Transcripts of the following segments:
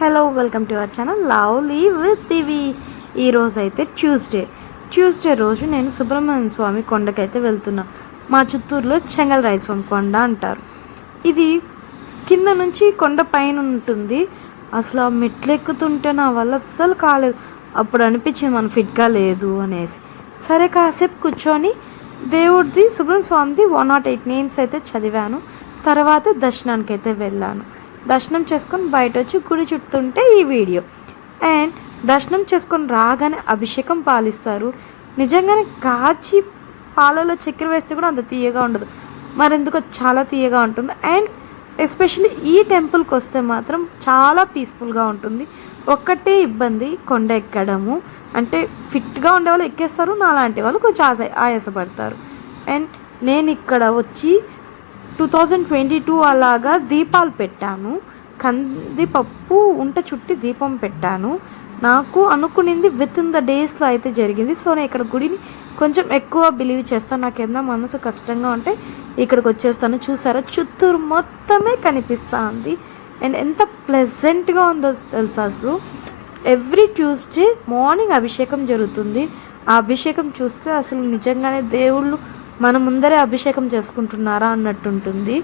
Hello welcome to our channel lovely with Divi. ఈరోజు అయితే Tuesday రోజు నేను సుబ్రహ్మణ్య స్వామి కొండకైతే వెళ్తున్నా. మా చిత్తూరులో చెంగల్రాయ స్వామి కొండ అంటారు. ఇది కింద నుంచి కొండ పైన ఉంటుంది. అసలు ఆ మెట్లు ఎక్కుతుంటే నా వల్ల అస్సలు కాలేదు. అప్పుడు అనిపించింది మనం ఫిట్గా లేదు అనేసి. సరే కాసేపు కూర్చొని దేవుడిది సుబ్రహ్మణ్య స్వామిది 108 నేమ్స్ అయితే చదివాను. తర్వాత దర్శనానికి అయితే వెళ్ళాను. దర్శనం చేసుకొని బయట వచ్చి గుడి చుట్టూంటే ఈ వీడియో. అండ్ దర్శనం చేసుకొని రాగానే అభిషేకం పాలిస్తారు. నిజంగానే కాచి పాలలో చక్కెర వేస్తే కూడా అంత తీయగా ఉండదు, మరెందుకో చాలా తీయగా ఉంటుంది. అండ్ ఎస్పెషల్లీ ఈ టెంపుల్కి వస్తే మాత్రం చాలా పీస్ఫుల్గా ఉంటుంది. ఒక్కటే ఇబ్బంది కొండ ఎక్కడము. అంటే ఫిట్గా ఉండే వాళ్ళు ఎక్కేస్తారు, నాలాంటి వాళ్ళు కొంచెం ఆయాసపడతారు. అండ్ నేను ఇక్కడ వచ్చి 2022 అలాగా దీపాలు పెట్టాను. కందిపప్పు ఉంట చుట్టి దీపం పెట్టాను. నాకు అనుకునింది విత్ ఇన్ ద డేస్లో అయితే జరిగింది. సో నేను ఇక్కడ గుడిని కొంచెం ఎక్కువ బిలీవ్ చేస్తాను. నాకు ఏదైనా మనసు కష్టంగా ఉంటే ఇక్కడికి వచ్చేస్తాను. చూసారా, చిత్తూరు మొత్తమే కనిపిస్తుంది. అండ్ ఎంత ప్లెజెంట్గా ఉందో తెలుసా అసలు. ఎవ్రీ ట్యూస్డే మార్నింగ్ అభిషేకం జరుగుతుంది. ఆ అభిషేకం చూస్తే అసలు నిజంగానే దేవుళ్ళు మన ముందరే అభిషేకం చేసుకుంటున్నారా అన్నట్టుంటుంది.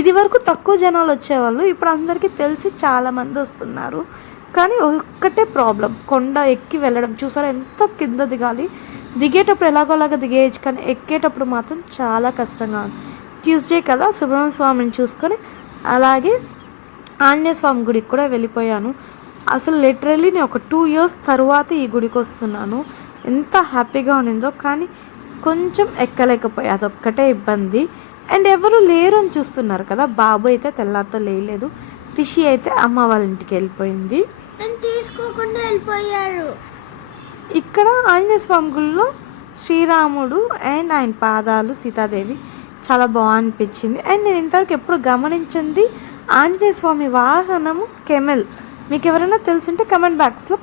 ఇది వరకు తక్కువ జనాలు వచ్చేవాళ్ళు, ఇప్పుడు అందరికీ తెలిసి చాలామంది వస్తున్నారు. కానీ ఒక్కటే ప్రాబ్లం, కొండ ఎక్కి వెళ్ళడం. చూసారా ఎంత కింద దిగాలి. దిగేటప్పుడు ఎలాగోలాగా దిగేయచ్చు, కానీ ఎక్కేటప్పుడు మాత్రం చాలా కష్టంగా ఉంది. ట్యూస్డే కదా, సుబ్రహ్మణ్య స్వామిని చూసుకొని అలాగే ఆంజనేయ స్వామి గుడికి కూడా వెళ్ళిపోయాను. అసలు లిటరల్లీ నేను ఒక 2 years తర్వాత ఈ గుడికి వస్తున్నాను. ఎంత హ్యాపీగా ఉన్నిందో, కానీ కొంచెం ఎక్కలేకపోయి, అదొక్కటే ఇబ్బంది. అండ్ ఎవరు లేరు అని చూస్తున్నారు కదా, బాబు అయితే తెల్లారితో లేయలేదు. రిషి అయితే అమ్మ వాళ్ళ ఇంటికి వెళ్ళిపోయింది. తీసుకోకుండా వెళ్ళిపోయారు. ఇక్కడ ఆంజనేయ స్వామి గుడిలో శ్రీరాముడు అండ్ ఆయన పాదాలు, సీతాదేవి చాలా బాగా అనిపించింది. అండ్ నేను ఇంతవరకు ఎప్పుడు గమనించింది ఆంజనేయ స్వామి వాహనము కెమెల్. మీకు ఎవరైనా తెలుసుంటే కమెంట్ బాక్స్లో